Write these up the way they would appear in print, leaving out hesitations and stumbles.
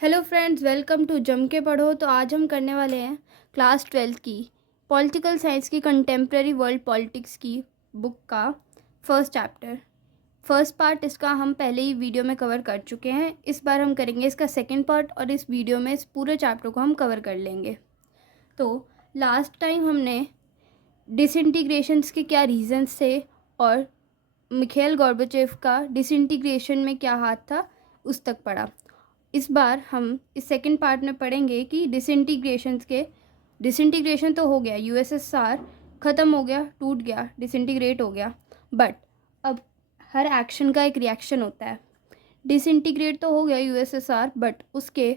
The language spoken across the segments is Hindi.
हेलो फ्रेंड्स, वेलकम टू जम के पढ़ो। तो आज हम करने वाले हैं क्लास 12th की पॉलिटिकल साइंस की कंटेम्प्रेरी वर्ल्ड पॉलिटिक्स की बुक का फर्स्ट चैप्टर। फर्स्ट पार्ट इसका हम पहले ही वीडियो में कवर कर चुके हैं। इस बार हम करेंगे इसका सेकंड पार्ट और इस वीडियो में इस पूरे चैप्टर को हम कवर कर लेंगे। तो लास्ट टाइम हमने डिसइंटीग्रेशंस के क्या रीजंस थे और मिखाइल गोर्बाचेव का डिसइंटीग्रेशन में क्या हाथ था उस तक पढ़ा। इस बार हम इस सेकंड पार्ट में पढ़ेंगे कि डिसइंटीग्रेशन तो हो गया, यूएसएसआर ख़त्म हो गया, टूट गया, डिसइंटीग्रेट हो गया, बट अब हर एक्शन का एक रिएक्शन होता है। डिसइंटीग्रेट तो हो गया यूएसएसआर, बट उसके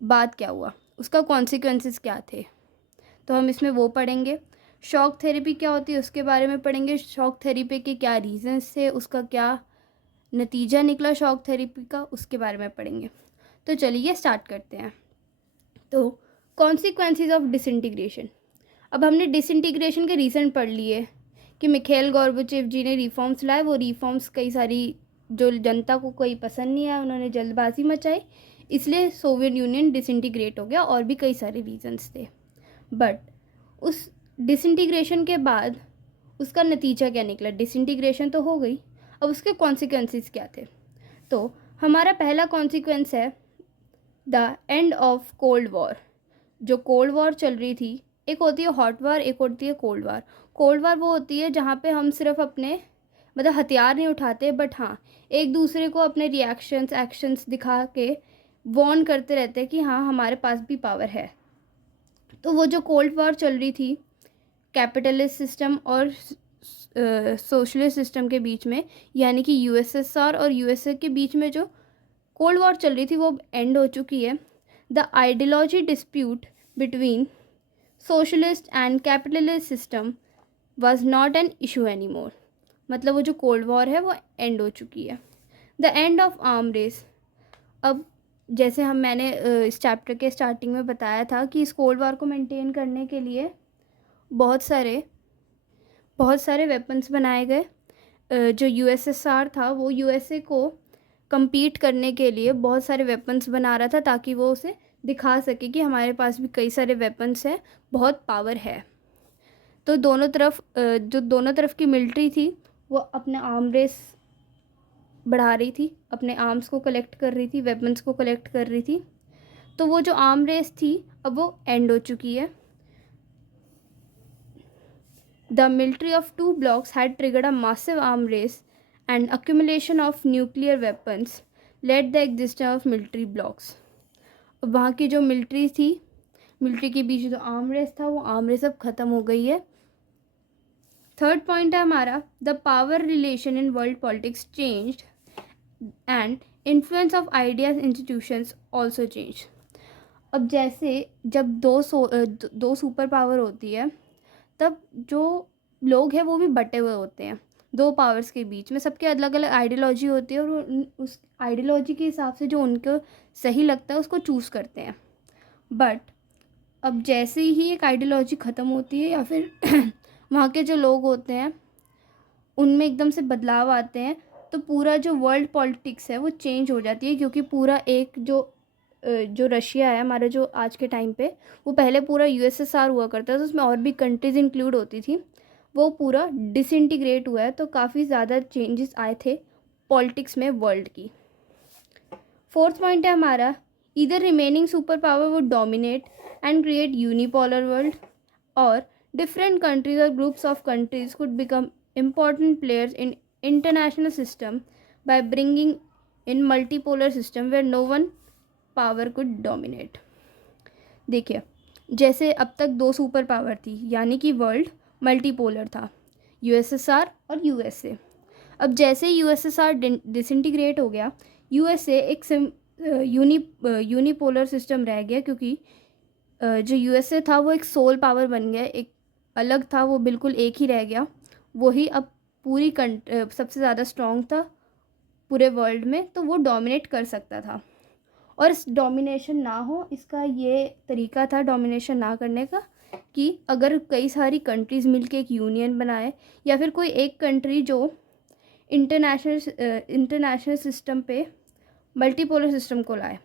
बाद क्या हुआ, उसका कॉन्सिक्वेंसेस क्या थे, तो हम इसमें वो पढ़ेंगे। शॉक थेरेपी क्या होती है उसके बारे में पढ़ेंगे। शॉक थेरेपी के क्या रीजंस थे, उसका क्या नतीजा निकला शॉक थेरेपी का, उसके बारे में पढ़ेंगे। तो चलिए स्टार्ट करते हैं। तो कॉन्सिक्वेंसेस ऑफ डिसइंटीग्रेशन। अब हमने डिसइंटीग्रेशन के रीज़न पढ़ लिए कि मिखाइल गोर्बाचेव जी ने रिफॉर्म्स लाए। वो रिफॉर्म्स कई सारी जो जनता को कोई पसंद नहीं आया, उन्होंने जल्दबाजी मचाई, इसलिए सोवियत यूनियन डिसइंटीग्रेट हो गया, और भी कई सारे रीजंस थे। बट उस डिसइंटीग्रेशन के बाद उसका नतीजा क्या निकला। डिसइंटीग्रेशन तो हो गई, अब उसके कॉन्सिक्वेंसेस क्या थे। तो हमारा पहला कॉन्सिक्वेंस है the end of cold war. जो कोल्ड वॉर चल रही थी, एक होती है हॉट वॉर, एक होती है कोल्ड वॉर। कोल्ड वॉर वो होती है जहाँ पे हम सिर्फ अपने हथियार नहीं उठाते, बट हाँ एक दूसरे को अपने रिएक्शंस एक्शंस दिखा के वॉर्न करते रहते हैं कि हाँ हमारे पास भी पावर है। तो वो जो कोल्ड वॉर चल रही थी कैपिटलिस्ट सिस्टम और सोशलिस्ट सिस्टम के बीच में, यानी कि यूएसएसआर और यूएसए के बीच में जो कोल्ड वॉर चल रही थी, वो एंड हो चुकी है। The ideology dispute between socialist and capitalist system was not an issue any more. मतलब वो जो कोल्ड वॉर है वो एंड हो चुकी है। The end of arm race. अब जैसे मैंने इस चैप्टर के स्टार्टिंग में बताया था कि इस कोल्ड वॉर को मेंटेन करने के लिए बहुत सारे वेपन्स बनाए गए। जो यूएसएसआर था वो यूएसए को compete करने के लिए बहुत सारे वेपन्स बना रहा था, ताकि वो उसे दिखा सके कि हमारे पास भी कई सारे वेपन्स हैं, बहुत पावर है। तो जो दोनों तरफ की मिलिट्री थी वो अपने आर्म रेस बढ़ा रही थी, अपने आर्म्स को कलेक्ट कर रही थी, वेपन्स को कलेक्ट कर रही थी। तो वो जो आर्म रेस थी अब वो एंड हो चुकी है। The military of two blocks had triggered a massive arm race, and accumulation of nuclear weapons led the existence of military blocks. अब वहाँ की जो मिलिट्री के बीच जो आर्म रेस था, वो आर्म रेस अब ख़त्म हो गई है। थर्ड पॉइंट है हमारा the power relation in world politics changed and influence of ideas institutions also change. अब जैसे जब दो सुपर पावर होती है, तब जो लोग हैं वो भी बटे हुए होते हैं दो पावर्स के बीच में। सबके अलग अलग आइडियोलॉजी होती है और उस आइडियोलॉजी के हिसाब से जो उनको सही लगता है उसको चूज़ करते हैं। बट अब जैसे ही एक आइडियोलॉजी ख़त्म होती है या फिर वहाँ के जो लोग होते हैं उनमें एकदम से बदलाव आते हैं, तो पूरा जो वर्ल्ड पॉलिटिक्स है वो चेंज हो जाती है। क्योंकि पूरा एक जो रशिया है हमारा जो आज के टाइम पे, वो पहले पूरा यूएसएसआर हुआ करता था, उसमें और भी कंट्रीज़ इंक्लूड होती थी, वो पूरा डिसइंटीग्रेट हुआ है। तो काफ़ी ज़्यादा चेंजेस आए थे पॉलिटिक्स में वर्ल्ड की। फोर्थ पॉइंट है हमारा either remaining super power would dominate and create unipolar world, और डिफरेंट कंट्रीज और groups of countries could become important players in international system by bringing in multipolar system where no one power could dominate। देखिए, जैसे अब तक दो सुपर पावर थी, यानी कि वर्ल्ड मल्टीपोलर था, यूएसएसआर और यूएसए। अब जैसे यूएसएसआर डिसइंटीग्रेट हो गया, यूएसए एक यूनिपोलर सिस्टम रह गया, क्योंकि जो यूएसए था वो एक सोल पावर बन गया, एक अलग था, वो बिल्कुल एक ही रह गया। वही अब पूरी सबसे ज़्यादा स्ट्रॉन्ग था पूरे वर्ल्ड में, तो वो डोमिनेट कर सकता था। और इस डोमिनेशन ना हो, इसका ये तरीका था डोमिनेशन ना करने का कि अगर कई सारी कंट्रीज़ मिलके एक यूनियन बनाए, या फिर कोई एक कंट्री जो इंटरनेशनल सिस्टम पे मल्टीपोलर सिस्टम को लाए।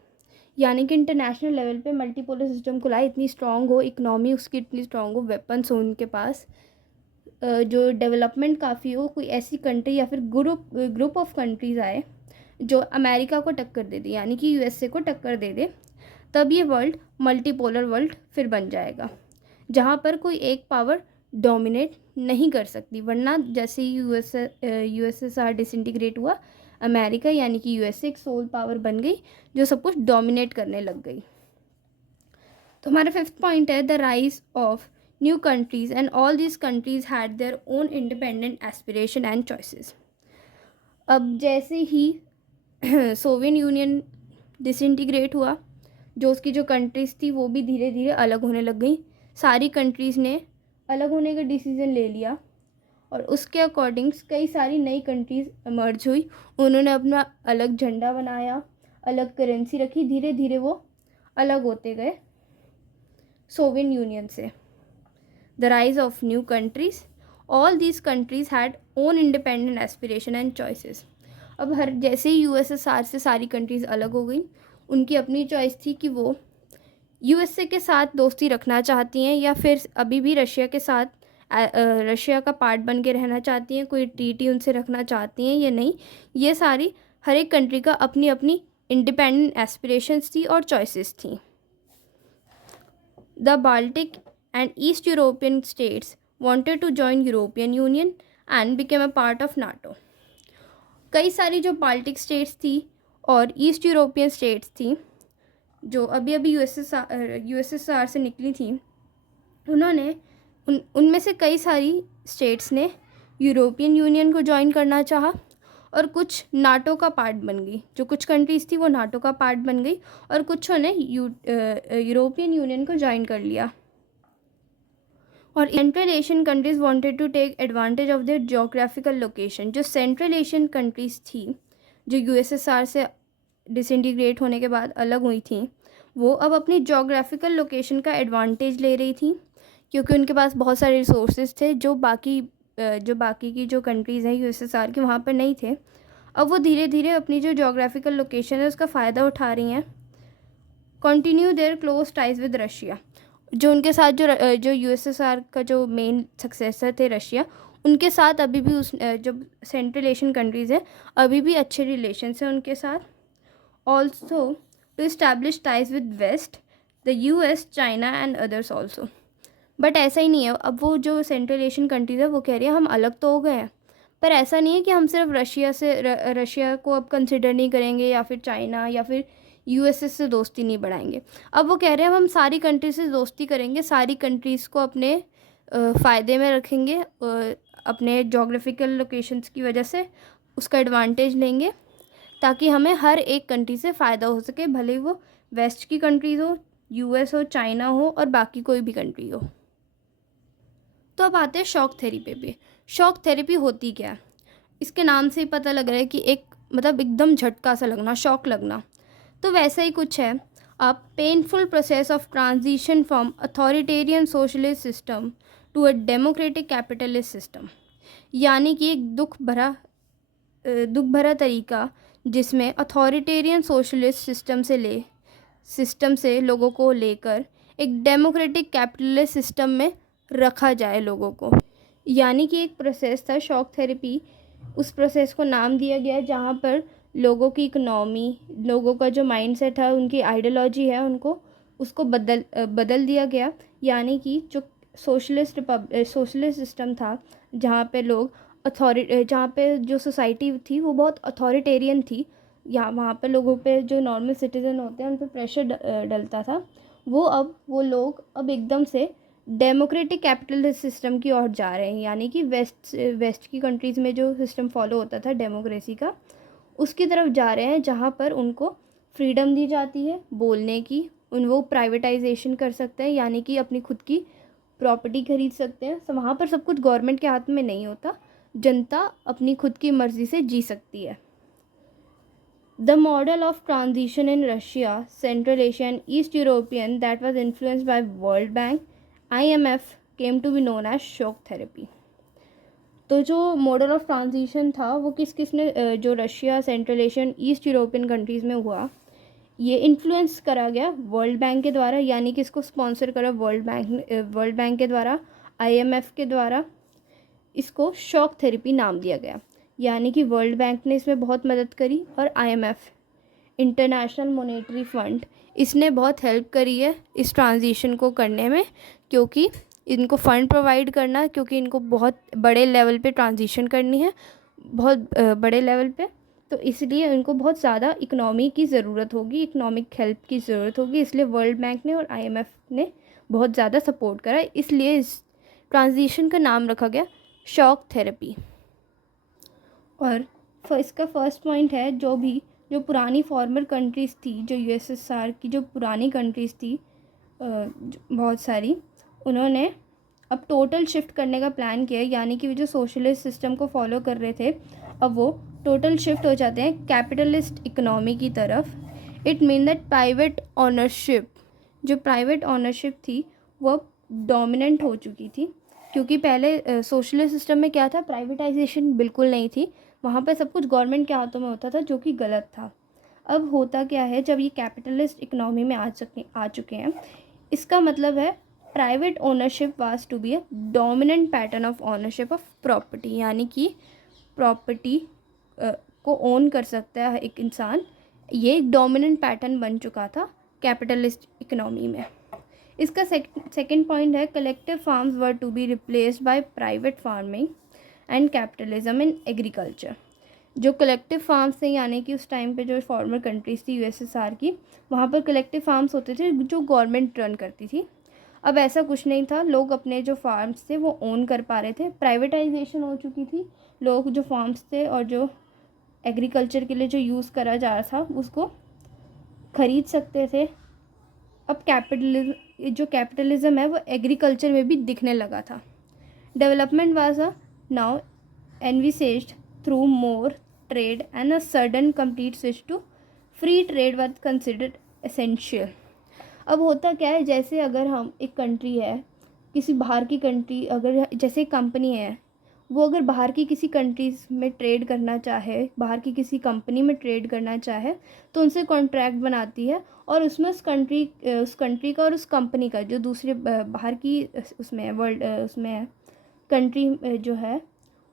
यानी कि इंटरनेशनल लेवल पे मल्टीपोलर सिस्टम को लाए, इतनी स्ट्रांग हो इकनॉमी उसकी, इतनी स्ट्रांग हो, वेपन्स हो उनके पास, जो डेवलपमेंट काफ़ी हो, कोई ऐसी कंट्री या फिर ग्रुप ऑफ कंट्रीज़ आए जो अमेरिका को टक्कर दे दे, यानी कि यूएसए को टक्कर दे दे, तब ये वर्ल्ड मल्टीपोलर वर्ल्ड फिर बन जाएगा, जहाँ पर कोई एक पावर डोमिनेट नहीं कर सकती। वरना जैसे ही यूएसएसआर डिसइंटीग्रेट हुआ, अमेरिका यानी कि यूएसए एक सोल पावर बन गई जो सब कुछ डोमिनेट करने लग गई। तो हमारा फिफ्थ पॉइंट है the rise of new countries and all these countries had their own independent aspiration and choices. अब जैसे ही सोवियत यूनियन डिसइंटीग्रेट हुआ, जो उसकी जो कंट्रीज़ थी वो भी धीरे धीरे अलग होने लग गई। सारी कंट्रीज़ ने अलग होने का डिसीज़न ले लिया और उसके अकॉर्डिंग कई सारी नई कंट्रीज़ इमर्ज हुई। उन्होंने अपना अलग झंडा बनाया, अलग करेंसी रखी, धीरे धीरे वो अलग होते गए सोवियत यूनियन से। The rise of new countries, all these countries had own independent aspiration and choices. अब हर जैसे ही यूएसएसआर से सारी कंट्रीज़ अलग हो गई, उनकी अपनी चॉइस थी कि वो यूएसए के साथ दोस्ती रखना चाहती हैं या फिर अभी भी रशिया के साथ रशिया का पार्ट बन के रहना चाहती हैं, कोई ट्रीटी उनसे रखना चाहती हैं या नहीं। ये सारी हर एक कंट्री का अपनी अपनी इंडिपेंडेंट एस्पिरेशंस थी और चॉइसेस थी। The Baltic and East European states wanted to join European Union and became a part of NATO. कई सारी जो बाल्टिक स्टेट्स थी और ईस्ट यूरोपियन स्टेट्स थी जो अभी अभी यूएसएसआर से निकली थी, उन्होंने उनमें से कई सारी स्टेट्स ने यूरोपियन यूनियन को ज्वाइन करना चाहा और कुछ नाटो का पार्ट बन गई। जो कुछ कंट्रीज़ थी वो नाटो का पार्ट बन गई और कुछों ने यूरोपियन यूनियन को ज्वाइन कर लिया। और Central Asian countries wanted to take advantage of their geographical location. जो सेंट्रल एशियन कंट्रीज़ थी जो यूएसएसआर से डिसइंटीग्रेट होने के बाद अलग हुई थी, वो अब अपनी जोग्राफिकल लोकेशन का एडवांटेज ले रही थी, क्योंकि उनके पास बहुत सारे रिसोर्सेज थे जो बाकी की जो कंट्रीज़ हैं यूएसएसआर की वहाँ पर नहीं थे। अब वो धीरे धीरे अपनी जो जोग्राफिकल लोकेशन है उसका फ़ायदा उठा रही हैं। Continue their close ties with Russia. जो उनके साथ जो यूएसएसआर का जो मेन सक्सेसर थे रशिया, उनके साथ अभी भी जो सेंट्रल एशियन कंट्रीज़ हैं अभी भी अच्छे रिलेशंस हैं उनके साथ। Also to establish ties with West, the US, China and others also. But ऐसा ही नहीं है। अब वो जो सेंट्रल एशियन कंट्रीज़ है वो कह रही है हम अलग तो हो गए हैं, पर ऐसा नहीं है कि हम सिर्फ रशिया को अब कंसिडर नहीं करेंगे या फिर चाइना या फिर यूएसएस से दोस्ती नहीं बढ़ाएंगे। अब वो कह रहे हैं हम सारी कंट्री से दोस्ती करेंगे, सारी कंट्रीज़ को अपने फ़ायदे में रखेंगे, अपने जोग्राफिकल लोकेशंस की वजह से उसका एडवांटेज लेंगे ताकि हमें हर एक कंट्री से फ़ायदा हो सके, भले ही वो वेस्ट की कंट्रीज़ हो, यूएस हो, चाइना हो और बाकी कोई भी कंट्री हो। तो अब आते हैं शॉक थेरेपी पे। शॉक थेरेपी होती क्या है? इसके नाम से ही पता लग रहा है कि एक मतलब एकदम झटका सा लगना, शॉक लगना। तो वैसा ही कुछ है। A painful process of transition from authoritarian socialist system to a democratic capitalist system. यानी कि एक दुख भरा तरीका जिसमें अथॉरिटेरियन सोशलिस्ट सिस्टम से लोगों को लेकर एक डेमोक्रेटिक कैपिटलिस्ट सिस्टम में रखा जाए लोगों को। यानी कि एक प्रोसेस था शॉक थेरेपी, उस प्रोसेस को नाम दिया गया जहाँ पर लोगों की इकनॉमी, लोगों का जो माइंडसेट है, उनकी आइडियोलॉजी है, उसको बदल दिया गया। यानी कि जो सोशलिस्ट सिस्टम था जहाँ पे जो सोसाइटी थी वो बहुत अथॉरिटेरियन थी, वहाँ पे लोगों पे जो नॉर्मल सिटीज़न होते हैं उन पे प्रेशर डलता था, वो लोग अब एकदम से डेमोक्रेटिक कैपिटलिस्ट सिस्टम की ओर जा रहे हैं। यानी कि वेस्ट की कंट्रीज़ में जो सिस्टम फॉलो होता था डेमोक्रेसी का, उसकी तरफ जा रहे हैं जहाँ पर उनको फ्रीडम दी जाती है बोलने की, वो प्राइवेटाइजेशन कर सकते हैं, यानी कि अपनी खुद की प्रॉपर्टी खरीद सकते हैं। तो वहाँ पर सब कुछ गवर्नमेंट के हाथ में नहीं होता, जनता अपनी खुद की मर्ज़ी से जी सकती है। The model of transition in Russia, Central Asia and East European that was influenced by World Bank, IMF came to be known as shock therapy. तो जो मॉडल ऑफ ट्रांजिशन था वो किसने जो Russia, central Asian, east European countries में हुआ, ये इन्फ्लुएंस करा गया वर्ल्ड बैंक के द्वारा, यानी कि इसको स्पॉन्सर करा वर्ल्ड बैंक के द्वारा, आईएमएफ के द्वारा। इसको शॉक थेरेपी नाम दिया गया, यानी कि वर्ल्ड बैंक ने इसमें बहुत मदद करी और आईएमएफ, इंटरनेशनल मॉनेटरी फंड, इसने बहुत हेल्प करी है इस ट्रांजिशन को करने में, क्योंकि इनको फ़ंड प्रोवाइड करना, क्योंकि इनको बहुत बड़े लेवल पे ट्रांजिशन करनी है, बहुत बड़े लेवल पे, तो इसलिए इनको बहुत ज़्यादा इकनॉमी की ज़रूरत होगी, इकनॉमिक हेल्प की ज़रूरत होगी, इसलिए वर्ल्ड बैंक ने और आईएमएफ ने बहुत ज़्यादा सपोर्ट करा, इसलिए इस ट्रांजिशन का नाम रखा गया शॉक थेरेपी। और इसका फर्स्ट पॉइंट है, जो पुरानी फॉर्मर कंट्रीज़ थी, जो यूएसएसआर की जो पुरानी कंट्रीज़ थी बहुत सारी, उन्होंने अब टोटल शिफ्ट करने का प्लान किया, यानी कि जो सोशलिस्ट सिस्टम को फॉलो कर रहे थे, अब वो टोटल शिफ्ट हो जाते हैं कैपिटलिस्ट इकोनॉमी की तरफ। It mean that private ownership, जो प्राइवेट ऑनरशिप थी वो डोमिनेंट हो चुकी थी, क्योंकि पहले सोशलिस्ट सिस्टम में क्या था, प्राइवेटाइजेशन बिल्कुल नहीं थी, वहाँ पर सब कुछ गवर्नमेंट के हाथों में होता था, जो कि गलत था। अब होता क्या है, जब ये कैपिटलिस्ट इकोनॉमी में आ चुके हैं, इसका मतलब है private ownership was to be a dominant pattern of ownership of property, यानी कि प्रॉपर्टी को ओन कर सकता है एक इंसान, ये एक डोमिनेंट पैटर्न बन चुका था कैपिटलिस्ट इकोनॉमी में। इसका सेकंड पॉइंट है, collective farms were to be replaced by private farming and capitalism in agriculture. जो कलेक्टिव फार्म्स थे, यानी कि उस टाइम पे जो फॉर्मर कंट्रीज़ थी यूएसएसआर की, वहाँ पर कलेक्टिव फार्म्स होते थे जो गवर्नमेंट रन करती थी। अब ऐसा कुछ नहीं था, लोग अपने जो फार्म्स थे वो ओन कर पा रहे थे, प्राइवेटाइजेशन हो चुकी थी, लोग जो फार्म्स थे और जो एग्रीकल्चर के लिए जो यूज़ करा जा रहा था उसको ख़रीद सकते थे। अब जो कैपिटलिज्म है वो एग्रीकल्चर में भी दिखने लगा था। Development was a now envisaged through more trade and a sudden complete switch to free trade was considered essential। अब होता क्या है, जैसे अगर हम एक कंट्री है, किसी बाहर की कंट्री, अगर जैसे एक कंपनी है, वो अगर बाहर की किसी कंट्रीज़ में ट्रेड करना चाहे, बाहर की किसी कंपनी में ट्रेड करना चाहे, तो उनसे कॉन्ट्रैक्ट बनाती है, और उसमें उस कंट्री का और उस कंपनी का, जो दूसरे बाहर की उसमें वर्ल्ड उसमें है कंट्री जो है,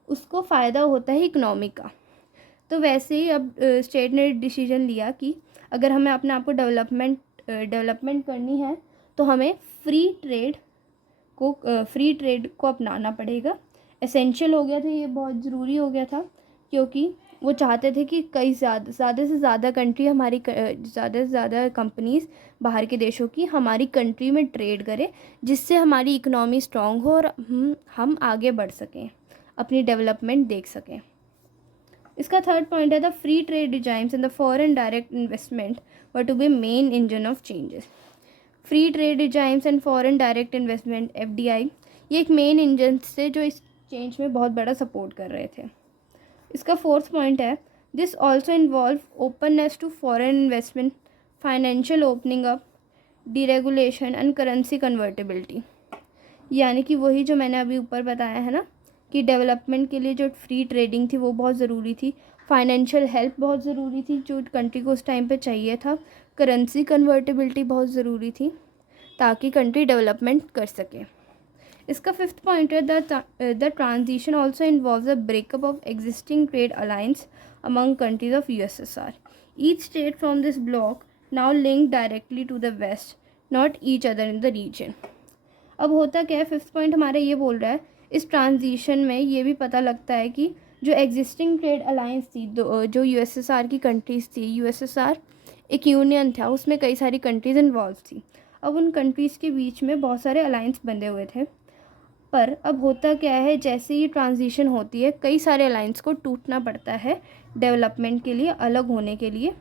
उसको फ़ायदा होता है इकनॉमी का। तो वैसे ही अब स्टेट ने डिसीजन लिया कि अगर हमें अपने आप को डेवलपमेंट करनी है, तो हमें फ्री ट्रेड को अपनाना पड़ेगा। एसेंशियल हो गया था, ये बहुत ज़रूरी हो गया था, क्योंकि वो चाहते थे कि कई ज़्यादा से ज़्यादा कंट्री ज़्यादा से ज़्यादा कंपनीज़ बाहर के देशों की हमारी कंट्री में ट्रेड करें, जिससे हमारी इकनॉमी स्ट्रॉन्ग हो और हम आगे बढ़ सकें, अपनी डेवलपमेंट देख सकें। इसका थर्ड पॉइंट है, the free trade regimes and the foreign direct investment were to be main engine of changes. Free trade regimes and foreign direct investment FDI, ये एक मेन इंजन से जो इस चेंज में बहुत बड़ा सपोर्ट कर रहे थे। इसका फोर्थ पॉइंट है, this also involve openness to foreign investment, financial opening up, deregulation and currency convertibility. यानी कि वही जो मैंने अभी ऊपर बताया है ना, कि डेवलपमेंट के लिए जो फ्री ट्रेडिंग थी वो बहुत ज़रूरी थी, फाइनेंशियल हेल्प बहुत ज़रूरी थी जो कंट्री को उस टाइम पे चाहिए था, करेंसी कन्वर्टेबिलिटी बहुत ज़रूरी थी ताकि कंट्री डेवलपमेंट कर सके। इसका फिफ्थ पॉइंट है, the transition also involves a breakup of existing trade alliance among countries of USSR. Each state from this bloc now link directly to the West, not each other in the region. अब होता क्या है, फिफ्थ पॉइंट हमारा ये बोल रहा है, इस ट्रांजिशन में ये भी पता लगता है कि जो एग्जिस्टिंग ट्रेड अलायंस थी, जो यूएसएसआर की कंट्रीज़ थी, यूएसएसआर एक यूनियन था, उसमें कई सारी कंट्रीज़ इन्वॉल्व थी। अब उन कंट्रीज़ के बीच में बहुत सारे अलायंस बंधे हुए थे, पर अब होता क्या है, जैसे ये ट्रांजिशन होती है, कई सारे अलायंस को टूटना पड़ता है डेवलपमेंट के लिए, अलग होने के लिए।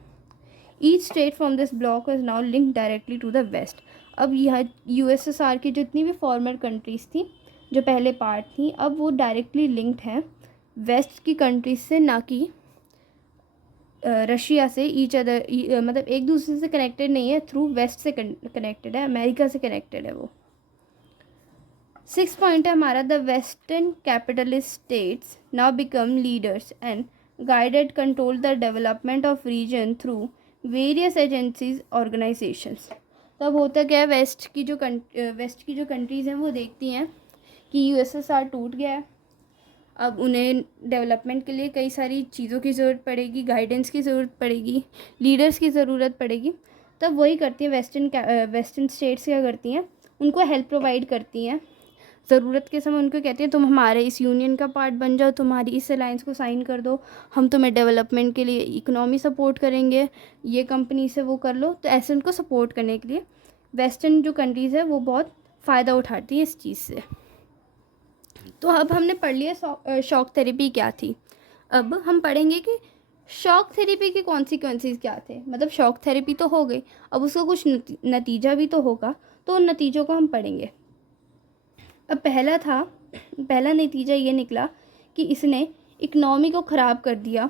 Each state from this bloc is now link directly to the West. अब यह यूएसएसआर की जितनी भी फॉर्मर कंट्रीज़ थी जो पहले पार्ट थी, अब वो डायरेक्टली लिंक्ड हैं वेस्ट की कंट्रीज से, ना कि रशिया से। ईच अदर मतलब एक दूसरे से कनेक्टेड नहीं है, थ्रू वेस्ट से कनेक्टेड है, अमेरिका से कनेक्टेड है वो। सिक्स पॉइंट है हमारा, the Western capitalist states now become leaders and guided control the development of region through various agencies organisations. तब होता क्या है, वेस्ट की जो कंट्रीज़ हैं वो देखती हैं कि यूएसएसआर टूट गया है, अब उन्हें डेवलपमेंट के लिए कई सारी चीज़ों की ज़रूरत पड़ेगी, गाइडेंस की ज़रूरत पड़ेगी, लीडर्स की ज़रूरत पड़ेगी। तब वही करती हैं वेस्टर्न स्टेट्स, क्या करती हैं, उनको हेल्प प्रोवाइड करती हैं। ज़रूरत के समय उनको कहती हैं तुम हमारे इस यूनियन का पार्ट बन जाओ, तुम्हारी इस अलायंस को साइन कर दो, हम तुम्हें डेवलपमेंट के लिए इकोनॉमी सपोर्ट करेंगे, ये कंपनी से वो कर लो। तो ऐसे उनको सपोर्ट करने के लिए वेस्टर्न जो कंट्रीज़ है वो बहुत फ़ायदा उठाती हैं इस चीज़ से। तो अब हमने पढ़ लिया शॉक थेरेपी क्या थी। अब हम पढ़ेंगे कि शॉक थेरेपी के कॉन्सिक्वेंसेस क्या थे। मतलब शॉक थेरेपी तो हो गई, अब उसका कुछ नतीजा भी तो होगा, तो उन नतीजों को हम पढ़ेंगे। अब पहला नतीजा ये निकला कि इसने इकनॉमी को ख़राब कर दिया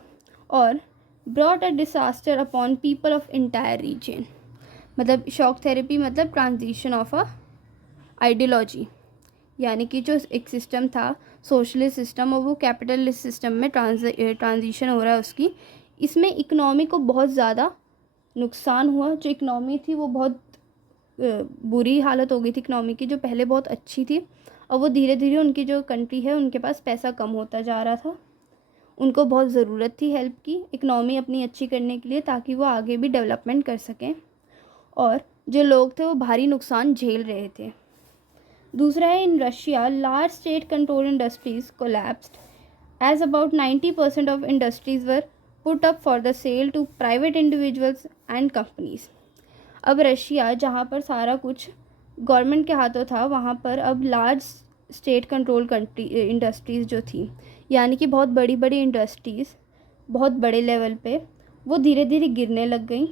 और brought a disaster upon people of entire region. मतलब शॉक थेरेपी मतलब ट्रांजिशन ऑफ अ आइडियोलॉजी, यानी कि जो एक सिस्टम था सोशलिस्ट सिस्टम और वो कैपिटलिस्ट सिस्टम में ट्रांजिशन हो रहा है उसकी। इसमें इकनॉमी को बहुत ज़्यादा नुकसान हुआ। जो इकनॉमी थी वो बहुत बुरी हालत हो गई थी इकनॉमी की, जो पहले बहुत अच्छी थी, और वो धीरे धीरे उनकी जो कंट्री है उनके पास पैसा कम होता जा रहा था। उनको बहुत ज़रूरत थी हेल्प की इकनॉमी अपनी अच्छी करने के लिए, ताकि वो आगे भी डेवलपमेंट कर सकें, और जो लोग थे वो भारी नुकसान झेल रहे थे। दूसरा है, in Russia large state control industries collapsed as about 90% of industries were put up for the sale to private individuals and companies. अब रशिया जहाँ पर सारा कुछ गवर्नमेंट के हाथों था, वहाँ पर अब लार्ज स्टेट कंट्रोल इंडस्ट्रीज़ जो थी, यानी कि बहुत बड़ी बड़ी इंडस्ट्रीज़ बहुत बड़े लेवल पे, वो धीरे धीरे गिरने लग गई,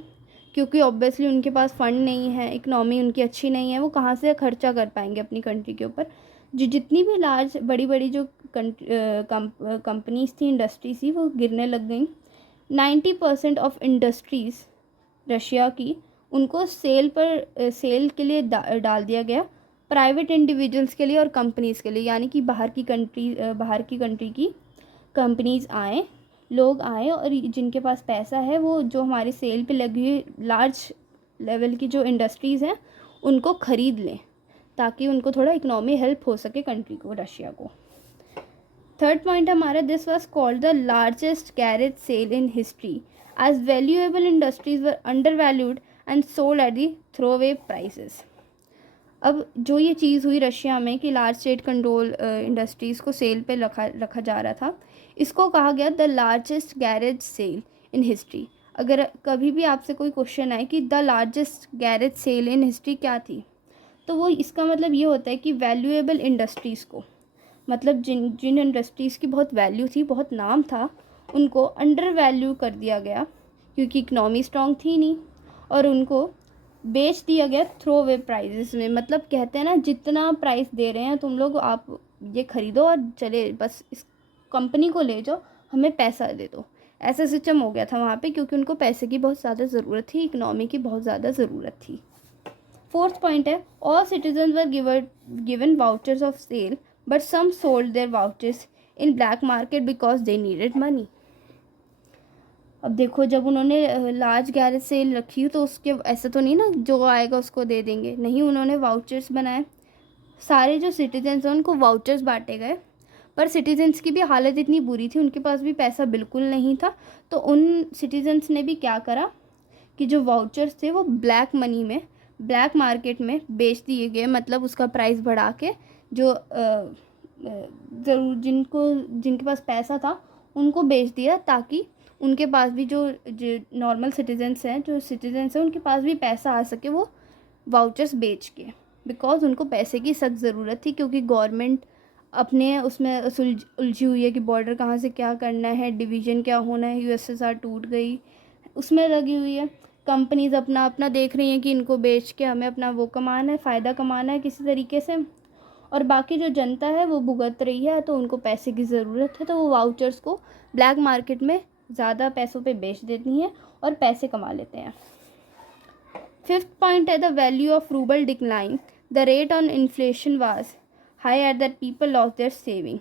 क्योंकि ऑब्वियसली उनके पास फंड नहीं है, इकनॉमी उनकी अच्छी नहीं है, वो कहाँ से खर्चा कर पाएंगे अपनी कंट्री के ऊपर। जितनी भी लार्ज बड़ी बड़ी जो कंपनीज थी, इंडस्ट्रीज थी, वो गिरने लग गई। 90% ऑफ इंडस्ट्रीज़ रशिया की, उनको सेल के लिए डाल दिया गया, प्राइवेट इंडिविजुअल्स के लिए और कंपनीज़ के लिए, यानी कि बाहर की कंट्री की कंपनीज़ आए, लोग आए, और जिनके पास पैसा है वो जो हमारे सेल पे लगी हुई लार्ज लेवल की जो इंडस्ट्रीज़ हैं उनको ख़रीद लें, ताकि उनको थोड़ा इकनॉमी हेल्प हो सके कंट्री को, रशिया को। थर्ड पॉइंट हमारा, this was called the largest garage sale in history as valuable industries were undervalued and sold at the throwaway prices. अब जो ये चीज़ हुई रशिया में कि लार्ज स्टेट कंट्रोल इंडस्ट्रीज़ को सेल पे रखा जा रहा था, इसको कहा गया the largest garage sale in history. अगर कभी भी आपसे कोई क्वेश्चन आए कि the largest garage sale in history क्या थी, तो वो इसका मतलब ये होता है कि वैल्यूएबल इंडस्ट्रीज़ को, मतलब जिन इंडस्ट्रीज़ की बहुत वैल्यू थी, बहुत नाम था, उनको अंडर वैल्यू कर दिया गया, क्योंकि इकनॉमी स्ट्रॉन्ग थी नहीं, और उनको बेच दिया गया थ्रो अवे प्राइजेस में। मतलब कहते हैं ना, जितना प्राइस दे रहे हैं तुम लोग, आप ये ख़रीदो और चले, बस इस कंपनी को ले जाओ, हमें पैसा दे दो। ऐसा सिस्टम हो गया था वहाँ पे, क्योंकि उनको पैसे की बहुत ज़्यादा ज़रूरत थी, इकनॉमी की बहुत ज़्यादा ज़रूरत थी। फोर्थ पॉइंट है, all citizen were given vouchers of sale but some sold their vouchers in black market because they needed money. अब देखो, जब उन्होंने लार्ज गैरेज सेल रखी तो उसके ऐसा तो नहीं ना जो आएगा उसको दे देंगे, नहीं, उन्होंने वाउचर्स बनाए। सारे जो सिटीजन्स हैं उनको वाउचर्स बांटे गए, पर सिटीजन्स की भी हालत इतनी बुरी थी, उनके पास भी पैसा बिल्कुल नहीं था। तो उन सिटीजन्स ने भी क्या करा कि जो वाउचर्स थे वो ब्लैक मनी में, ब्लैक मार्केट में बेच दिए गए। मतलब उसका प्राइस बढ़ा के, जो ज़रूर जिनके पास पैसा था उनको बेच दिया, ताकि उनके पास भी जो नॉर्मल सिटीजन्स हैं, उनके पास भी पैसा आ सके वो वाउचर्स बेच के, बिकॉज उनको पैसे की सख्त ज़रूरत थी, क्योंकि गवर्नमेंट अपने उसमें उलझी हुई है कि बॉर्डर कहाँ से क्या करना है, डिवीज़न क्या होना है, यूएसएसआर टूट गई, उसमें लगी हुई है। कंपनीज अपना अपना देख रही हैं कि इनको बेच के हमें अपना वो कमाना है, फ़ायदा कमाना है किसी तरीके से, और बाकी जो जनता है वो भुगत रही है, तो उनको पैसे की ज़रूरत है, तो वो वाउचर्स को ब्लैक मार्केट में ज़्यादा पैसों पे बेच देती हैं और पैसे कमा लेते हैं। फिफ्थ पॉइंट है, the value of rouble decline, the rate on inflation was high at that people loss their saving.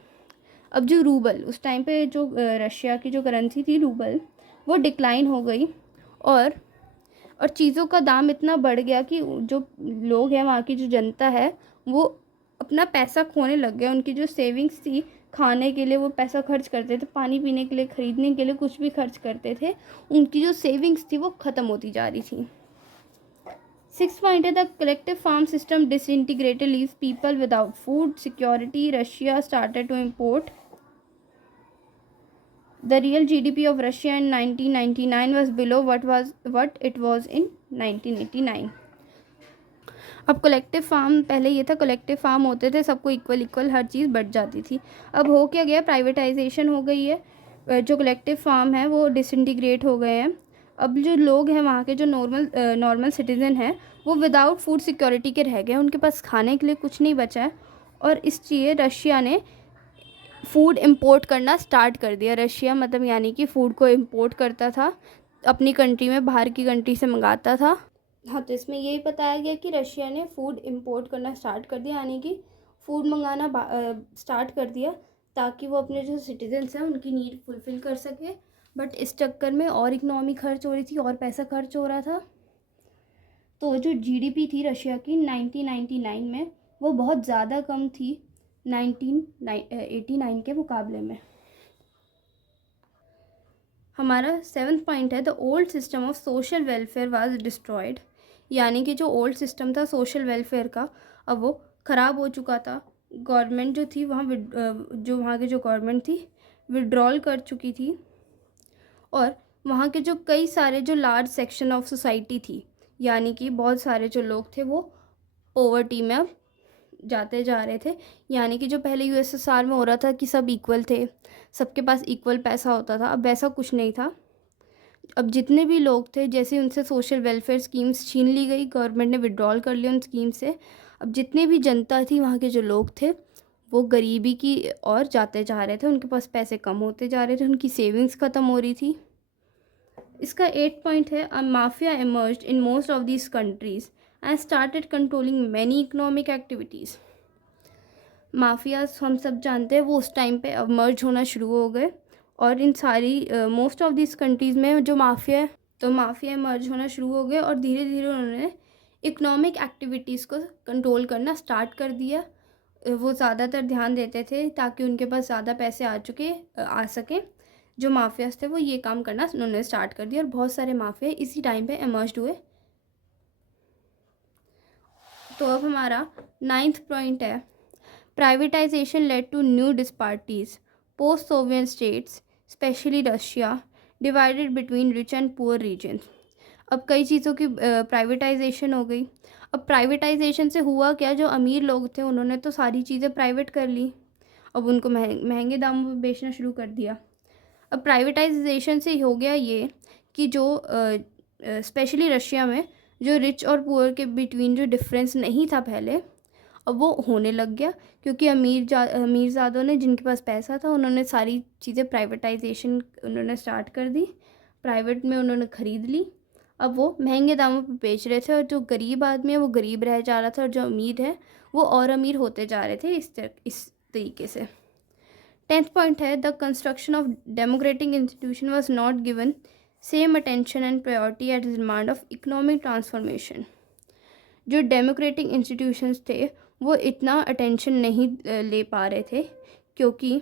अब जो रूबल, उस टाइम पे जो रशिया की जो करेंसी थी रूबल, वो डिक्लाइन हो गई, और और चीज़ों का दाम इतना बढ़ गया कि जो लोग हैं, वहाँ की जो जनता है, वो अपना पैसा खोने लग गया। उनकी जो सेविंग्स थी, खाने के लिए वो पैसा खर्च करते थे, पानी पीने के लिए, ख़रीदने के लिए कुछ भी खर्च करते थे, उनकी जो सेविंग्स थी वो ख़त्म होती जा रही थी। 6 पॉइंट है the collective farm system disintegrated leaves people without food security. Russia started to import The real GDP of Russia in 1999 was below what it was in 1989. अब कलेक्टिव फार्म, पहले ये था कलेक्टिव फार्म होते थे, सबको इक्वल हर चीज़ बढ़ जाती थी। अब हो क्या गया, प्राइवेटाइजेशन हो गई है, जो कलेक्टिव फार्म है वो डिसइंटीग्रेट हो गए हैं। अब जो लोग हैं वहाँ के, जो नॉर्मल सिटीज़न हैं, वो विदाउट फूड सिक्योरिटी के रह गए, उनके पास खाने के लिए कुछ नहीं बचा है। और इसलिए रशिया ने फ़ूड इंपोर्ट करना स्टार्ट कर दिया। रशिया मतलब यानी कि फ़ूड को इंपोर्ट करता था अपनी कंट्री में, बाहर की कंट्री से मंगाता था। हाँ, तो इसमें यही बताया गया कि रशिया ने फ़ूड इंपोर्ट करना स्टार्ट कर दिया, यानी कि फ़ूड मंगाना स्टार्ट कर दिया ताकि वो अपने जो सिटीजन्स हैं उनकी नीड फुलफ़िल कर सके। बट इस चक्कर में और इकनॉमी खर्च हो रही थी और पैसा खर्च हो रहा था। तो जो जीडीपी थी रशिया की 1999 में, वो बहुत ज़्यादा कम थी 1989 के मुकाबले में। हमारा 7th पॉइंट है the old system of social welfare was destroyed. यानी कि जो ओल्ड सिस्टम था सोशल वेलफेयर का, अब वो ख़राब हो चुका था। गवर्नमेंट जो थी वहाँ जो वहाँ की जो गवर्नमेंट थी विड्रॉल कर चुकी थी, और वहाँ के जो कई सारे जो लार्ज सेक्शन ऑफ सोसाइटी थी, यानी कि बहुत सारे जो लोग थे वो पॉवर्टी में अब जाते जा रहे थे। यानी कि जो पहले यूएसएसआर में हो रहा था कि सब इक्वल थे, सबके पास इक्वल पैसा होता था, अब वैसा कुछ नहीं था। अब जितने भी लोग थे, जैसे उनसे सोशल वेलफेयर स्कीम्स छीन ली गई, गवर्नमेंट ने विड्रॉल कर लिया उन स्कीम से। अब जितने भी जनता थी, वहाँ के जो लोग थे, वो गरीबी की ओर जाते जा रहे थे, उनके पास पैसे कम होते जा रहे थे, उनकी सेविंग्स ख़त्म हो रही थी। इसका 8 पॉइंट है a mafia emerged in most of these countries and started controlling many economic activities. Mafias हम सब जानते हैं, वो उस टाइम पे अब मर्ज होना शुरू हो गए, और इन सारी मोस्ट ऑफ दिस कंट्रीज़ में जो माफिया मर्ज होना शुरू हो गए, और धीरे धीरे उन्होंने इकोनॉमिक एक्टिविटीज़ को कंट्रोल करना स्टार्ट कर दिया। वो ज़्यादातर ध्यान देते थे ताकि उनके पास ज़्यादा पैसे आ सकें। जो माफियाज थे वो ये काम करना उन्होंने स्टार्ट कर दिया, और बहुत सारे माफिया इसी टाइम पे इमर्ज हुए। तो अब हमारा 9th पॉइंट है privatization led to new disparities. Post-Soviet states, especially Russia, divided between rich and poor regions. अब कई चीज़ों की प्राइवेटाइजेशन हो गई। अब प्राइवेटाइजेशन से हुआ क्या, जो अमीर लोग थे उन्होंने तो सारी चीज़ें प्राइवेट कर ली, अब उनको महंगे दामों में बेचना शुरू कर दिया। अब प्राइवेटाइजेशन से हो गया ये कि जो स्पेशली रशिया में जो रिच और पुअर के बिटवीन जो डिफरेंस नहीं था पहले, अब वो होने लग गया, क्योंकि अमीरज़ादों ने, जिनके पास पैसा था, उन्होंने सारी चीज़ें प्राइवेटाइजेशन उन्होंने स्टार्ट कर दी, प्राइवेट में उन्होंने ख़रीद ली। अब वो महंगे दामों पे बेच रहे थे, और जो गरीब आदमी है वो गरीब रह जा रहा था, और जो अमीर है वो और अमीर होते जा रहे थे इस तरीके से। 10th पॉइंट है the construction of democratic institution was not given same attention and priority at the demand of economic transformation. जो डेमोक्रेटिक इंस्टीट्यूशंस थे वो इतना अटेंशन नहीं ले पा रहे थे, क्योंकि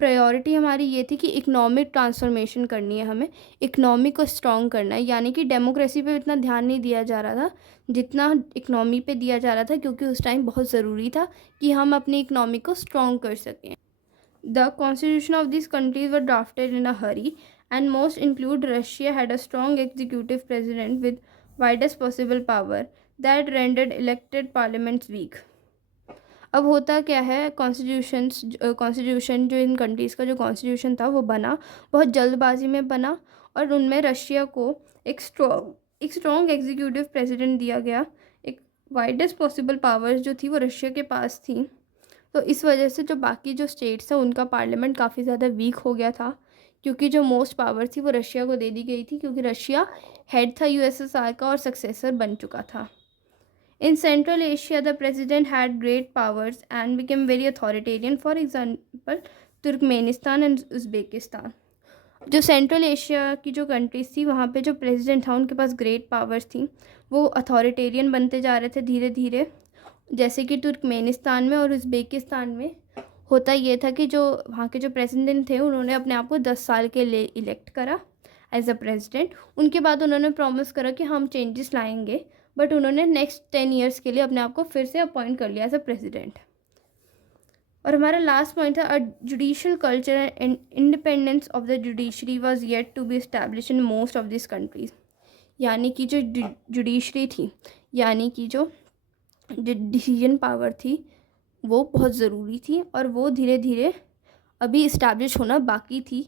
प्रायोरिटी हमारी ये थी कि इकोनॉमिक ट्रांसफॉर्मेशन करनी है, हमें इकोनॉमी को स्ट्रॉन्ग करना है। यानी कि डेमोक्रेसी पे इतना ध्यान नहीं दिया जा रहा था जितना इकोनॉमी पे दिया जा रहा था, क्योंकि उस टाइम बहुत ज़रूरी था कि हम अपनी इकोनॉमी को स्ट्रॉन्ग कर सकें। The constitution of this countries were drafted in a hurry and most include Russia had a strong executive president with widest possible power that rendered elected parliaments weak. अब होता क्या है, कॉन्स्टिट्यूशन जो इन कंट्रीज़ का जो कॉन्स्टिट्यूशन था वो बना बहुत जल्दबाजी में बना, और उनमें रशिया को एक स्ट्रॉन्ग एग्जीक्यूटिव प्रेसिडेंट दिया गया। एक वाइडेस्ट पॉसिबल पावर्स जो थी वो रशिया के पास थी। तो इस वजह से जो बाकी जो स्टेट्स हैं उनका पार्लियामेंट काफ़ी ज़्यादा वीक हो गया था, क्योंकि जो मोस्ट पावर थी वो रशिया को दे दी गई थी, क्योंकि रशिया हेड था यूएसएसआर का और सक्सेसर बन चुका था। In Central Asia, the president had great powers and became very authoritarian. For example, Turkmenistan and Uzbekistan. जो सेंट्रल एशिया की जो कंट्रीज़ थी वहाँ पे जो प्रेसिडेंट था उनके पास ग्रेट पावर्स थी, वो अथॉरिटेरियन बनते जा रहे थे धीरे धीरे। जैसे कि तुर्कमेनिस्तान में और उज़्बेकिस्तान में होता ये था कि जो वहाँ के जो प्रेसिडेंट थे उन्होंने अपने आप को 10 साल के लिए इलेक्ट करा एज अ प्रेसिडेंट। उनके बाद उन्होंने प्रॉमिस करा कि हम चेंजेस लाएंगे, बट उन्होंने नेक्स्ट 10 ईयर्स के लिए अपने आप को फिर से अपॉइंट कर लिया एज अ प्रेसिडेंट। और हमारा लास्ट पॉइंट था, a judicial culture and independence of the judiciary was yet to be establish in most of this countries. यानी कि जो जुडिशरी थी, यानी कि जो डिसीजन पावर थी, वो बहुत ज़रूरी थी और वो धीरे धीरे अभी इस्टेब्लिश होना बाकी थी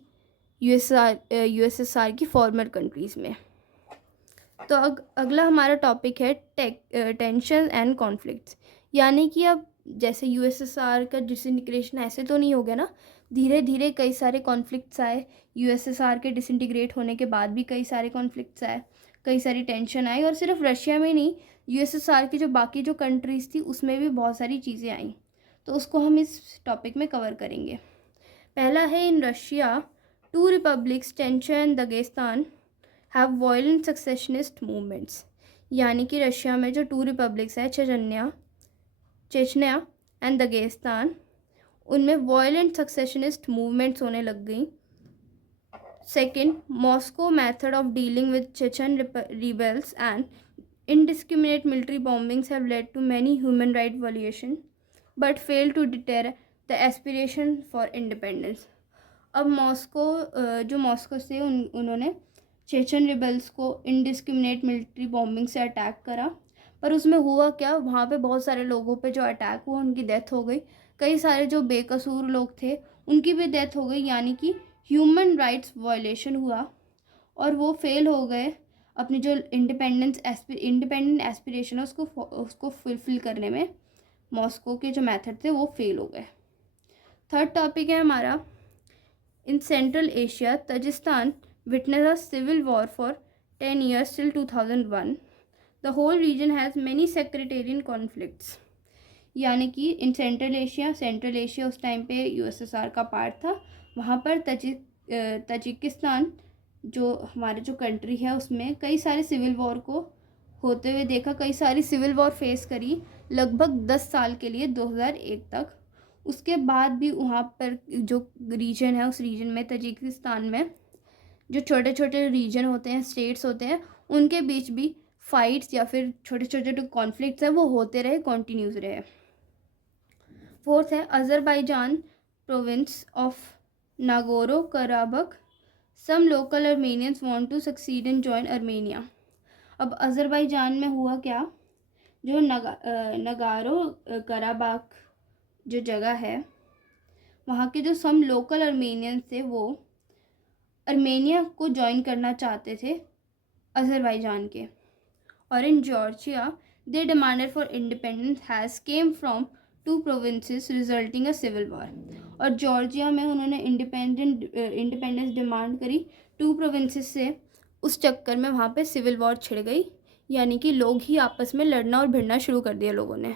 यूएसएसआर की फॉर्मर कंट्रीज़ में। तो अगला हमारा टॉपिक है टेंशन एंड कॉन्फ्लिक्ट्स। यानी कि अब जैसे यूएसएसआर का डिसइंटीग्रेशन ऐसे तो नहीं हो गया ना, धीरे धीरे कई सारे कॉन्फ्लिक्ट्स आए। यूएसएसआर के डिसइंटीग्रेट होने के बाद भी कई सारे कॉन्फ्लिक्ट्स आए, कई सारी टेंशन आई, और सिर्फ रशिया में नहीं, यूएसएसआर की जो बाकी जो कंट्रीज़ थी उसमें भी बहुत सारी चीज़ें आई। तो उसको हम इस टॉपिक में कवर करेंगे। पहला है, in Russia two republics tension and Dagestan have violent secessionist movements. यानी कि रशिया में जो टू रिपब्लिक्स है, चेचन्या एंड दगेस्तान, उनमें वायलेंट सक्सेशनिस्ट मूवमेंट्स होने लग गई। Second, Moscow method of dealing with Chechen rebels and indiscriminate military bombings have led to many human rights violations but fail to deter the aspiration for independence। अब जो मॉस्को से उन्होंने चेचन रिबेल्स को इनडिस्क्रिमिनेट मिलिट्री बॉम्बिंग से अटैक करा, पर उसमें हुआ क्या, वहाँ पे बहुत सारे लोगों पे जो अटैक हुआ उनकी डेथ हो गई। कई सारे जो बेकसूर लोग थे उनकी भी डेथ हो गई, यानी कि ह्यूमन राइट्स वायलेशन हुआ और वो फेल हो गए अपनी जो इंडिपेंडेंट एस्पिरेशन है उसको फुलफिल करने में। मॉस्को के जो मेथड थे वो फेल हो गए। थर्ड टॉपिक है हमारा, in Central Asia Tajikistan witness a civil war for 10 years till 2001। The whole region has many sectarian conflicts. यानी कि इन सेंट्रल एशिया उस टाइम पे यूएसएसआर का पार्ट था। वहाँ पर तजिकिस्तान जो हमारे जो कंट्री है उसमें कई सारे सिविल वॉर को होते हुए देखा, कई सारी सिविल वॉर फेस करी लगभग 10 साल के लिए, 2001 तक। उसके बाद भी वहाँ पर जो रीजन है, उस रीजन में तजिकिस्तान में जो छोटे छोटे रीजन होते हैं, स्टेट्स होते हैं, उनके बीच भी फाइट्स या फिर छोटे छोटे जो कॉन्फ्लिक्ट्स हैं वो होते रहे, कॉन्टीन्यूस रहे। फोर्थ है, Azerbaijan province of Nagorno Karabakh, some local Armenians want to secede in join Armenia. अब अजरबैजान में हुआ क्या, जो नगारो कराबाख जो जगह है, वहाँ के जो सम लोकल अर्मेनियंस थे वो अर्मेनिया को ज्वाइन करना चाहते थे अजरबैजान के। और in Georgia they demanded for independence has came from 2 provinces resulting a civil war. और जॉर्जिया में उन्होंने इंडिपेंडेंस डिमांड करी 2 provinces से। उस चक्कर में वहाँ पे सिविल वॉर छिड़ गई, यानी कि लोग ही आपस में लड़ना और भिड़ना शुरू कर दिया लोगों ने।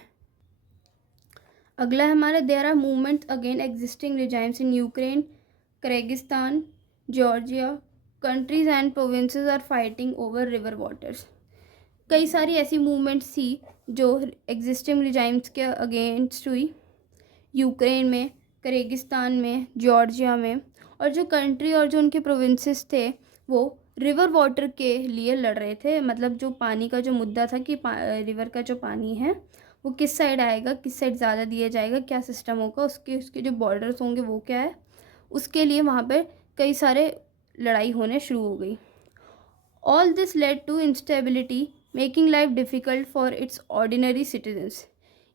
अगला है हमारा, there are movements again existing regimes in Ukraine, Kyrgyzstan, Georgia, countries and provinces are fighting over river waters. कई सारी ऐसी मूवमेंट्स थी जो एग्जिस्टिंग रिजाइम्स के अगेंस्ट हुई, यूक्रेन में, किर्गिस्तान में, जॉर्जिया में। और जो कंट्री और जो उनके प्रोविंसेस थे वो रिवर वाटर के लिए लड़ रहे थे। मतलब जो पानी का जो मुद्दा था कि रिवर का जो पानी है वो किस साइड आएगा, किस साइड ज़्यादा दिया जाएगा, क्या सिस्टम होगा, उसके जो बॉर्डर्स होंगे वो क्या है, उसके लिए वहाँ पर कई सारे लड़ाई होने शुरू हो गई। All this led to instability making life difficult for its ordinary citizens.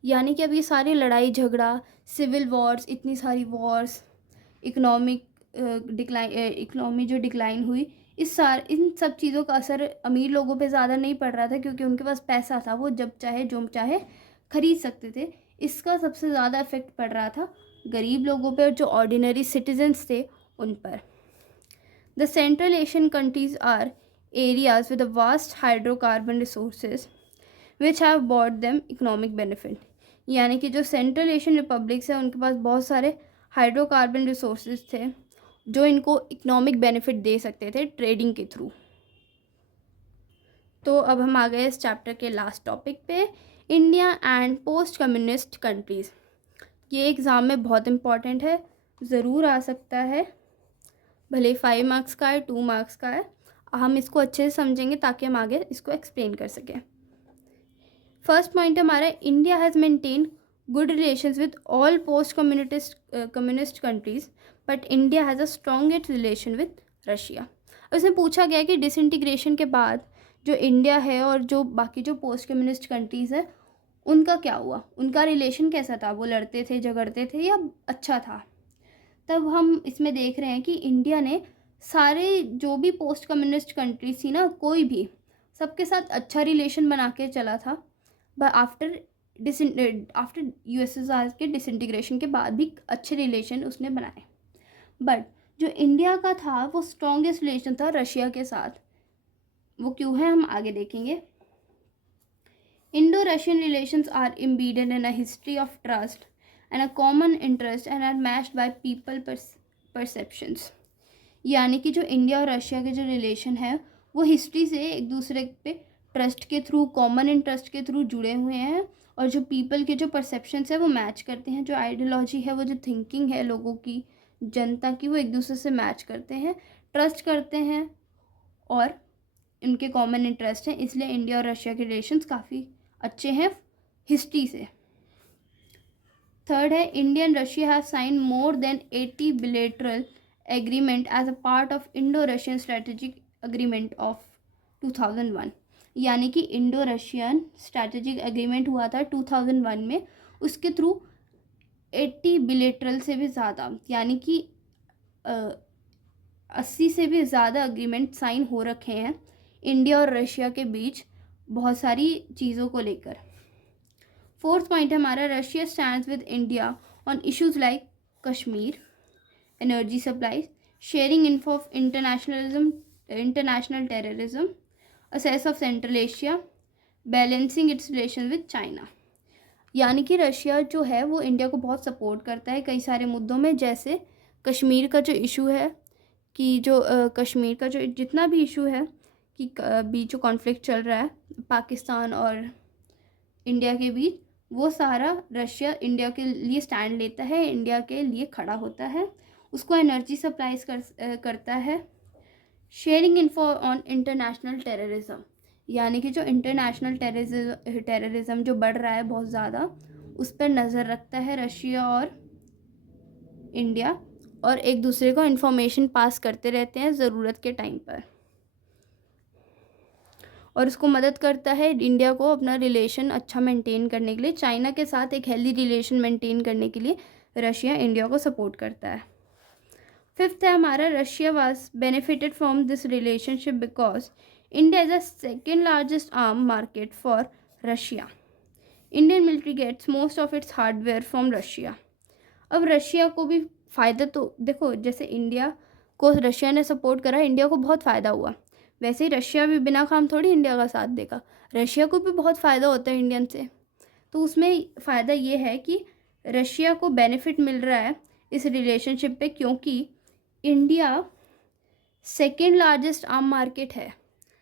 यानी कि अब ये सारी लड़ाई झगड़ा, सिविल वॉर्स, इतनी सारी वॉर्स, इकोनॉमी जो डिक्लाइन हुई, इन सब चीज़ों का असर अमीर लोगों पे ज़्यादा नहीं पड़ रहा था क्योंकि उनके पास पैसा था, वो जब चाहे जो चाहे खरीद सकते थे। इसका सबसे ज़्यादा इफेक्ट पड़ रहा था गरीब लोगों पे और जो ऑर्डिनरी सिटीजन्स थे उन पर। The Central Asian countries are areas with a vast hydrocarbon resources which have brought them economic benefit। यानी कि जो सेंट्रल एशियन रिपब्लिक्स है उनके पास बहुत सारे हाइड्रोकार्बन रिसोर्सेज थे जो इनको इकोनॉमिक बेनिफिट दे सकते थे ट्रेडिंग के थ्रू। तो अब हम आ गए इस चैप्टर के लास्ट टॉपिक पे, India and post communist countries. ये एग्ज़ाम में बहुत इम्पॉर्टेंट है, ज़रूर आ सकता है, भले 5 मार्क्स का है 2 मार्क्स का है। हम इसको अच्छे से समझेंगे ताकि हम आगे इसको एक्सप्लेन कर सकें। फर्स्ट पॉइंट हमारा, India has maintain good relations with all post communist countries but India has a strongest relation with Russia. उसमें पूछा गया कि डिसइंटीग्रेशन के बाद जो इंडिया है और जो बाकी जो पोस्ट कम्युनिस्ट कंट्रीज़ है उनका क्या हुआ, उनका रिलेशन कैसा था, वो लड़ते थे झगड़ते थे या अच्छा था। तब हम इसमें देख रहे हैं कि इंडिया ने सारे जो भी पोस्ट कम्युनिस्ट कंट्रीज थी ना, कोई भी, सबके साथ अच्छा रिलेशन बना के चला था। बट आफ्टर यूएसएसआर के डिसइंटीग्रेशन के बाद भी अच्छे रिलेशन उसने बनाए। बट जो इंडिया का था वो स्ट्रॉन्गेस्ट रिलेशन था रशिया के साथ। वो क्यों है हम आगे देखेंगे। Indo-Russian relations are embedded in a history of trust and a common interest and are matched by people perceptions। यानी कि जो इंडिया और रशिया के जो रिलेशन है वो हिस्ट्री से एक दूसरे पे ट्रस्ट के थ्रू, कॉमन इंटरेस्ट के थ्रू जुड़े हुए हैं, और जो पीपल के जो परसेप्शंस है वो मैच करते हैं, जो आइडियोलॉजी है, वो जो थिंकिंग है लोगों की, जनता की, वो एक दूसरे से मैच करते हैं, ट्रस्ट करते हैं और इनके कॉमन इंटरेस्ट हैं। इसलिए इंडिया और रशिया के रिलेशंस काफ़ी अच्छे हैं हिस्ट्री से। थर्ड है, India and Russia have sign more than 80 bilateral agreement as a part of Indo Russian strategic agreement of 2001। यानी कि इंडो रशियन स्ट्रेटेजिक एग्रीमेंट हुआ था 2001 में, उसके थ्रू 80 बिलेटरल से भी ज़्यादा, यानी कि 80 से भी ज़्यादा एग्रीमेंट साइन हो रखे हैं इंडिया और रशिया के बीच बहुत सारी चीज़ों को लेकर। फोर्थ पॉइंट है हमारा, Russia stands with India on issues like Kashmir, energy supply, sharing info of international terrorism, assess of central Asia, balancing it's relation with China. यानी कि रशिया जो है वो इंडिया को बहुत सपोर्ट करता है कई सारे मुद्दों में, जैसे कश्मीर का जो इशू है कि जो कश्मीर का जो जितना भी इशू है कि बीच जो कॉन्फ्लिक्ट चल रहा है पाकिस्तान और इंडिया के बीच, वो सारा रशिया इंडिया के लिए स्टैंड लेता है, इंडिया के लिए खड़ा होता है, उसको एनर्जी सप्लाईज करता है। Sharing info on international terrorism, यानी कि जो इंटरनेशनल टेररिज्म जो बढ़ रहा है बहुत ज़्यादा, उस पर नज़र रखता है रशिया और इंडिया, और एक दूसरे को इन्फॉर्मेशन पास करते रहते हैं ज़रूरत के टाइम पर, और उसको मदद करता है इंडिया को अपना रिलेशन अच्छा मेंटेन करने के लिए। चाइना के साथ एक हेल्दी रिलेशन मेंटेन करने के लिए रशिया इंडिया को सपोर्ट करता है। फिफ्थ है हमारा, Russia was benefited from this relationship because India is the second largest arm market for Russia. Indian military gets most of its hardware from Russia. अब रशिया को भी फ़ायदा, तो देखो जैसे इंडिया को रशिया ने सपोर्ट करा, इंडिया को बहुत फ़ायदा हुआ, वैसे ही रशिया भी बिना काम थोड़ी इंडिया का साथ देगा, रशिया को भी बहुत फ़ायदा होता है इंडियन से। तो उसमें फ़ायदा ये है कि रशिया को बेनिफिट मिल रहा है इस रिलेशनशिप पे, क्योंकि India second largest arm market है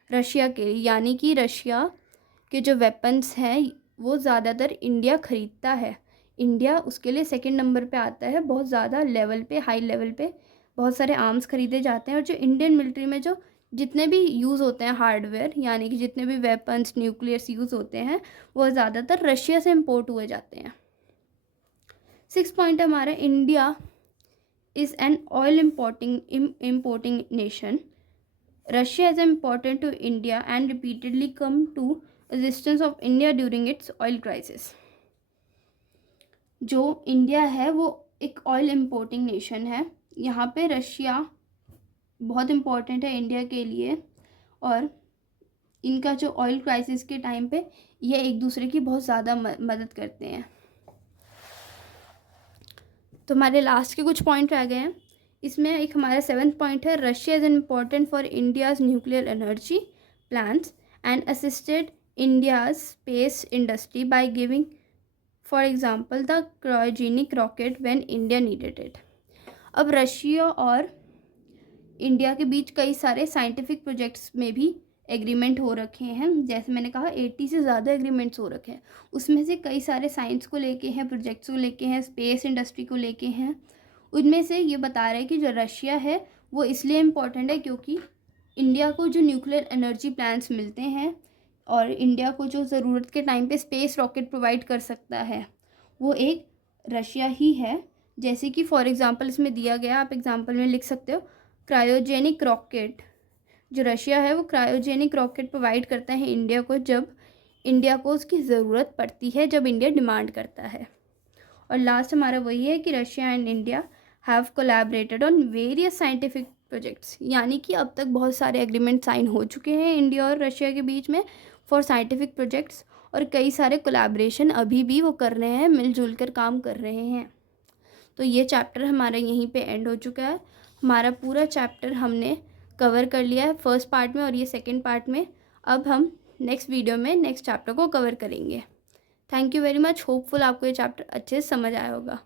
रशिया के, यानी कि रशिया के जो वेपन्स हैं वो ज़्यादातर इंडिया ख़रीदता है, इंडिया उसके लिए सेकंड नंबर पे आता है, बहुत ज़्यादा लेवल पे, हाई लेवल पे बहुत सारे आर्म्स खरीदे जाते हैं। और जो इंडियन मिलिट्री में जो जितने भी यूज़ होते हैं हार्डवेयर, यानी कि जितने भी वेपन्स न्यूक्लियर्स यूज़ होते हैं, वो ज़्यादातर रशिया से इम्पोर्ट हुए जाते हैं। 6 पॉइंट हमारा, India is an oil importing nation. Russia is important to India and repeatedly come to assistance of India during its oil crisis. जो इंडिया है वो एक ऑयल इम्पोर्टिंग नेशन है, यहाँ पे रशिया बहुत इम्पोर्टेंट है इंडिया के लिए, और इनका जो ऑयल क्राइसिस के टाइम पे ये एक दूसरे की बहुत ज़्यादा मदद करते हैं। तो हमारे लास्ट के कुछ पॉइंट रह गए हैं, इसमें एक हमारा 7th पॉइंट है, Russia is important for India's nuclear energy plans and assisted India's space industry by giving for example the cryogenic rocket when India needed it. अब रशिया और इंडिया के बीच कई सारे साइंटिफिक प्रोजेक्ट्स में भी एग्रीमेंट हो रखे हैं। जैसे मैंने कहा 80 से ज़्यादा एग्रीमेंट्स हो रखे हैं, उसमें से कई सारे साइंस को लेके हैं, प्रोजेक्ट्स को लेके हैं, स्पेस इंडस्ट्री को लेके हैं। उनमें से ये बता रहे हैं कि जो रशिया है वो इसलिए इम्पोर्टेंट है क्योंकि इंडिया को जो न्यूक्लियर एनर्जी प्लांट्स मिलते हैं और इंडिया को जो ज़रूरत के टाइम पे स्पेस रॉकेट प्रोवाइड कर सकता है वो एक रशिया ही है। जैसे कि फॉर एग्ज़ाम्पल इसमें दिया गया, आप एग्ज़ाम्पल में लिख सकते हो क्रायोजेनिक रॉकेट। जो रशिया है वो क्रायोजेनिक रॉकेट प्रोवाइड करता है इंडिया को जब इंडिया को उसकी ज़रूरत पड़ती है, जब इंडिया डिमांड करता है। और लास्ट हमारा वही है कि Russia and India have collaborated on various scientific projects, यानी कि अब तक बहुत सारे एग्रीमेंट साइन हो चुके हैं इंडिया और रशिया के बीच में फॉर साइंटिफिक प्रोजेक्ट्स, और कई सारे कोलैबोरेशन अभी भी वो कर रहे हैं, मिलजुल कर काम कर रहे हैं। तो ये चैप्टर हमारा यहीं पे एंड हो चुका है। हमारा पूरा चैप्टर हमने कवर कर लिया है फर्स्ट पार्ट में और ये सेकंड पार्ट में। अब हम नेक्स्ट वीडियो में नेक्स्ट चैप्टर को कवर करेंगे। Thank you very much. Hopeful आपको ये चैप्टर अच्छे से समझ आया होगा।